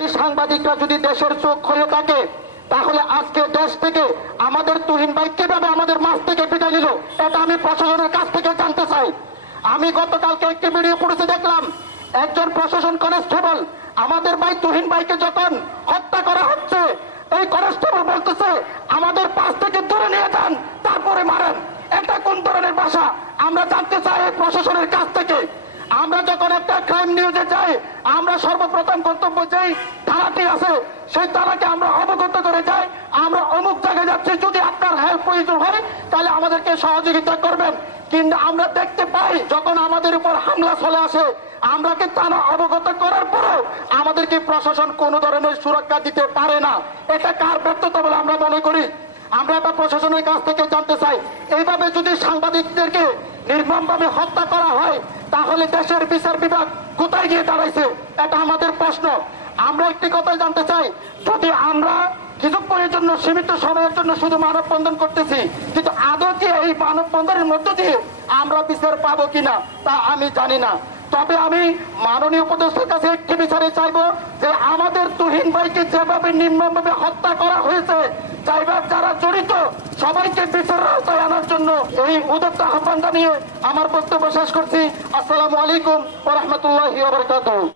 সাংবাদিকরা যদি দেশের চোখ হয়ে থাকে তাহলে আজকে দেশ থেকে আমাদের তুহিন ভাই কিভাবে আমাদের মাছ থেকে বিদায় নিল, এটা আমি প্রশাসনের কাছ থেকে জানতে চাই। আমি গতকালকে একটি ভিডিও পড়েছে, দেখলাম একজন প্রশাসন কনস্টেবল আমাদের ভাই তুহিন ভাইকে যখন হত্যা করা হচ্ছে, এই কনস্টেবল বলতেছে আমাদের পাশ থেকে ধরে নিয়ে যান তারপরে মারেন। এটা কোন ধরনের ভাষা আমরা জানতে চাই এই প্রশাসনের কাছ থেকে। আমরা যখন একটা ক্রাইম নিউজে যাই, আমরা সর্বপ্রথম কর্তব্য যেই থানাটি আছে সেই থানাকে আমরা অবগত করে যাই আমরা অমুক জায়গায় যাচ্ছি, যদি আপনার হেল্প প্রয়োজন হয় তাহলে আমাদেরকে সহযোগিতা করবেন। কিন্তু আমরা দেখতে পাই যখন আমাদের উপর হামলা চলে আসে, আমরাকে থানা অবগত করার পরেও আমাদেরকে প্রশাসন কোনো ধরনের সুরক্ষা দিতে পারে না। এটা কার ব্যর্থতা বলে আমরা মনে করি। আমরা একটা প্রশাসনের কাছ থেকে জানতে চাই, এইভাবে যদি সাংবাদিকদেরকে নির্মমভাবে হত্যা করা হয় তাহলে দেশের বিচার বিভাগ কোথায় গিয়ে দাঁড়াইছে, এটা আমাদের প্রশ্ন। আমরা একটি কথা জানতে চাই, যদি আমরা কিছুক্ষণের জন্য সীমিত সময়ের জন্য শুধু মানববন্ধন করতেছি, কিন্তু আদৌ কি এই মানববন্ধনের মধ্য দিয়ে আমরা বিচার পাবো কিনা তা আমি জানি না। তবে আমি মাননীয় উপদেষ্টার কাছে একটি বিচারে চাইবো যে আমাদের তুহিন ভাইকে যেভাবে নির্মমভাবে হত্যা করা হয়েছে, যারা জড়িত সবাইকে বিচারের আওতায় আনার জন্য এই উদ্যোক্তা আহ্বান জানিয়ে আমার বক্তব্য শেষ করছি। আসসালামু আলাইকুম ওয়া রাহমাতুল্লাহি ওয়া বারাকাতুহু।